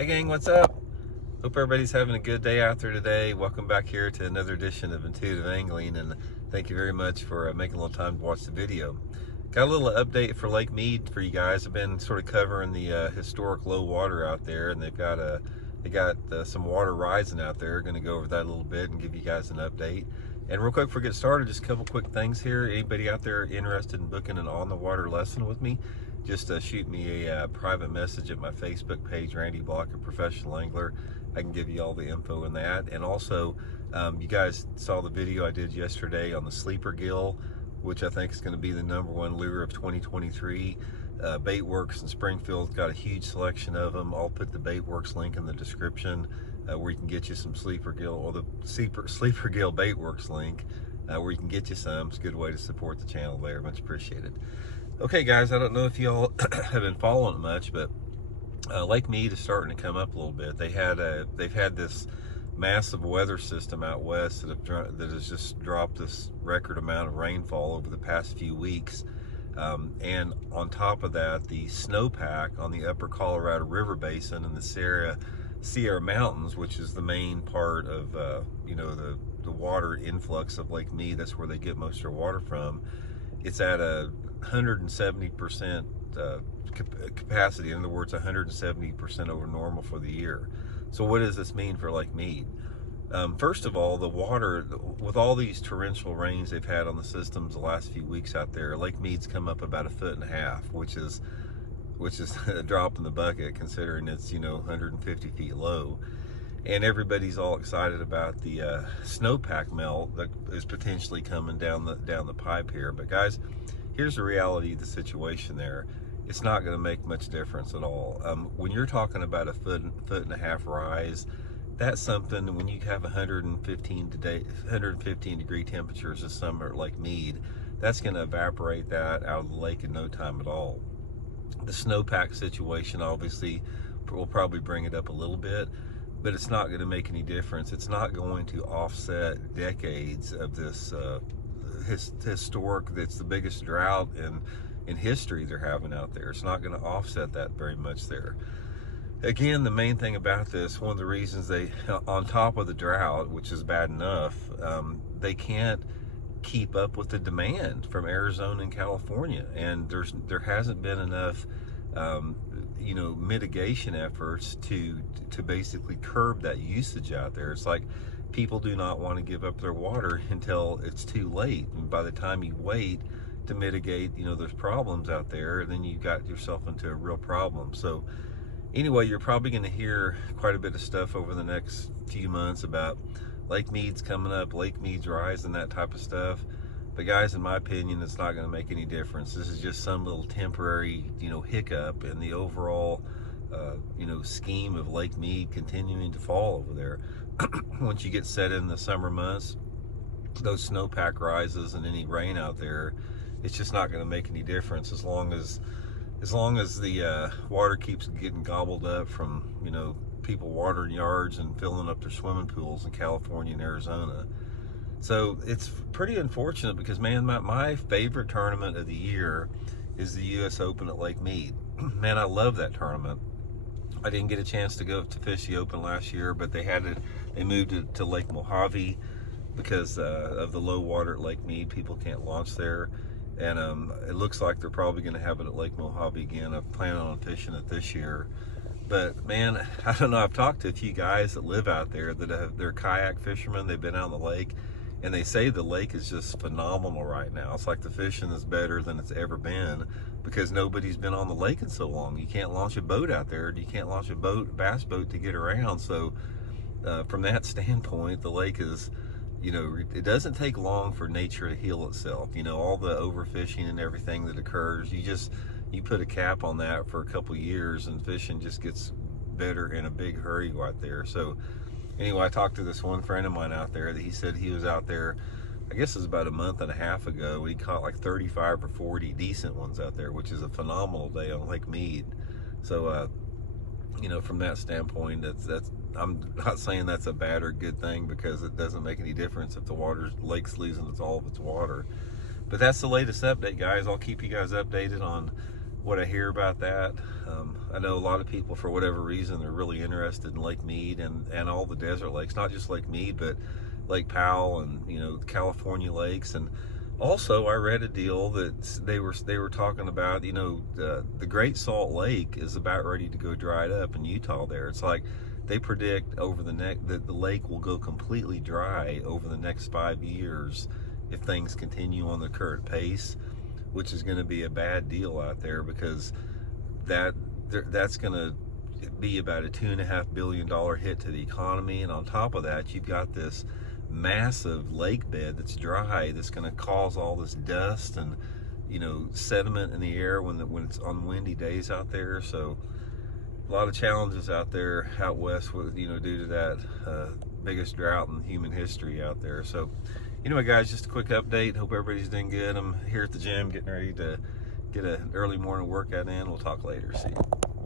Hey gang, what's up? Hope everybody's having a good day out there today. Welcome back here to another edition of Intuitive Angling, and thank you very much for making a little time to watch the video. Got a little update for Lake Mead for you guys. I've been sort of covering the historic low water out there, and they got some water rising out there. Going to go over that a little bit and give you guys an update. And real quick before we get started, just a couple quick things here. Anybody out there interested in booking an on-the-water lesson with me, just shoot me a private message at my Facebook page, Randy Block, a professional angler. I can give you all the info in that. And also, you guys saw the video I did yesterday on the sleeper gill, which I think is going to be the #1 lure of 2023. Baitworks in Springfield's got a huge selection of them. I'll put the Baitworks link in the description where you can get you some sleeper gill, or the sleeper gill Baitworks link where you can get you some. It's a good way to support the channel there. Much appreciated. Okay, guys, I don't know if y'all have been following it much, but Lake Mead is starting to come up a little bit. They've had this massive weather system out west that has just dropped this record amount of rainfall over the past few weeks. And on top of that, the snowpack on the upper Colorado River Basin and the Sierra Mountains, which is the main part of the water influx of Lake Mead. That's where they get most of their water from. It's at a 170% capacity. In other words, 170% over normal for the year. So what does this mean for Lake Mead? First of all, the water, with all these torrential rains they've had on the systems the last few weeks out there, Lake Mead's come up about 1.5 feet, which is a drop in the bucket considering it's 150 feet low. And everybody's all excited about the snowpack melt that is potentially coming down the pipe here. But guys, here's the reality of the situation there. It's not going to make much difference at all. When you're talking about a foot and a half rise, that's something. When you have 115 degree temperatures this summer at Lake Mead, that's going to evaporate that out of the lake in no time at all. The snowpack situation obviously will probably bring it up a little bit, but it's not going to make any difference. It's not going to offset decades of this historic, that's the biggest drought in history they're having out there. It's not going to offset that very much there. Again, the main thing about this, one of the reasons they, on top of the drought, which is bad enough, they can't keep up with the demand from Arizona and California, and there hasn't been enough mitigation efforts to basically curb that usage out there. It's like people do not want to give up their water until it's too late, and by the time you wait to mitigate there's problems out there, then you got yourself into a real problem. So anyway, you're probably going to hear quite a bit of stuff over the next few months about Lake Mead's coming up, Lake Mead's rising, that type of stuff. But guys, in my opinion, it's not going to make any difference. This is just some little temporary, hiccup in the overall, scheme of Lake Mead continuing to fall over there. Once you get set in the summer months, those snowpack rises and any rain out there, it's just not going to make any difference as long as the water keeps getting gobbled up from people watering yards and filling up their swimming pools in California and Arizona. So it's pretty unfortunate because, man, my favorite tournament of the year is the US Open at Lake Mead. Man, I love that tournament. I didn't get a chance to go to fish the Open last year, but they moved it to Lake Mojave because of the low water at Lake Mead. People can't launch there. And it looks like they're probably going to have it at Lake Mojave again. I'm planning on fishing it this year. But man, I don't know, I've talked to a few guys that live out there they're kayak fishermen. They've been out on the lake, and they say the lake is just phenomenal right now. It's like the fishing is better than it's ever been because nobody's been on the lake in so long. You can't launch a boat out there. You can't launch a bass boat to get around. So from that standpoint, the lake is, it doesn't take long for nature to heal itself. All the overfishing and everything that occurs, you put a cap on that for a couple years and fishing just gets better in a big hurry right there. So anyway, I talked to this one friend of mine out there that he said he was out there, I guess it was about a month and a half ago, he caught like 35 or 40 decent ones out there, which is a phenomenal day on Lake Mead. So from that standpoint, that's I'm not saying that's a bad or good thing because it doesn't make any difference if the lake's losing all of its water. But that's the latest update, guys. I'll keep you guys updated on what I hear about that. I know a lot of people, for whatever reason, are really interested in Lake Mead and all the desert lakes, not just Lake Mead, but Lake Powell and, you know, California lakes. And also, I read a deal that they were talking about, you know, the Great Salt Lake is about ready to go dried up in Utah. There, it's like they predict over that the lake will go completely dry over the next 5 years if things continue on the current pace, which is going to be a bad deal out there, because that's going to be about a $2.5 billion hit to the economy. And on top of that, you've got this massive lake bed that's dry, that's going to cause all this dust and, you know, sediment in the air when it's on windy days out there. So a lot of challenges out there out west with, you know, due to that biggest drought in human history out there. So anyway, guys, just a quick update. Hope everybody's doing good. I'm here at the gym getting ready to get an early morning workout in. We'll talk later. See you.